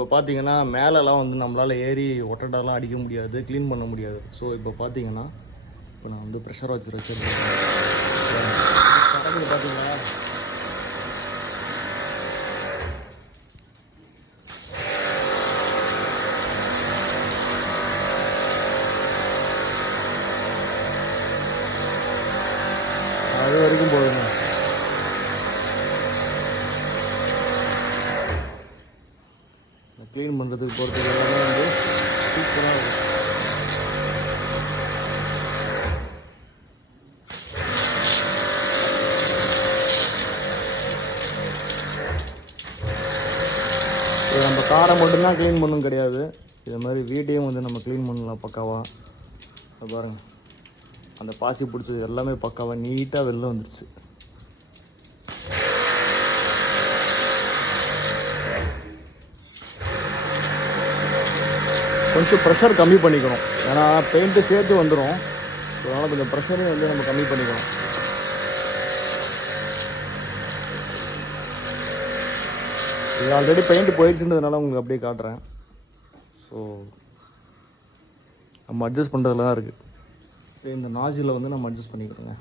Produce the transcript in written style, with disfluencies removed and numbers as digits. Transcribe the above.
இப்போ பார்த்தீங்கன்னா மேலெலாம் வந்து நம்மளால் ஏறி ஒட்டடாலாம் அடிக்க முடியாது, க்ளீன் பண்ண முடியாது. ஸோ இப்போ பார்த்தீங்கன்னா இப்போ நான் வந்து ப்ரெஷர் வச்சுருக்கேன். பார்த்தீங்களா அது வரைக்கும் போதுங்க. க்ளீன் பண்ணுறதுக்கு போகிறதுக்கு எல்லாமே வந்து சூப்பராக இருக்கும். இது நம்ம காரை மட்டும்தான் க்ளீன் பண்ணணும் கிடையாது, இது மாதிரி வீட்டையும் வந்து நம்ம க்ளீன் பண்ணலாம் பக்காவாக. அது பாருங்கள், அந்த பாசி பிடிச்சது எல்லாமே பக்காவாக நீட்டாக வெளில வந்துடுச்சு. கொஞ்சம் ப்ரெஷர் கம்மி பண்ணிக்கணும், ஏன்னா பெயிண்ட்டு சேர்த்து வந்துடும். அதனால் கொஞ்சம் ப்ரெஷரையும் வந்து நம்ம கம்மி பண்ணிக்கணும். இது ஆல்ரெடி பெயிண்ட் போயிடுச்சுன்றதுனால உங்களுக்கு அப்படியே காட்டுறேன். ஸோ நம்ம அட்ஜஸ்ட் பண்ணுறதுல தான் இருக்குது. இந்த நாசியில் வந்து நம்ம அட்ஜஸ்ட் பண்ணிக்கிறோங்க.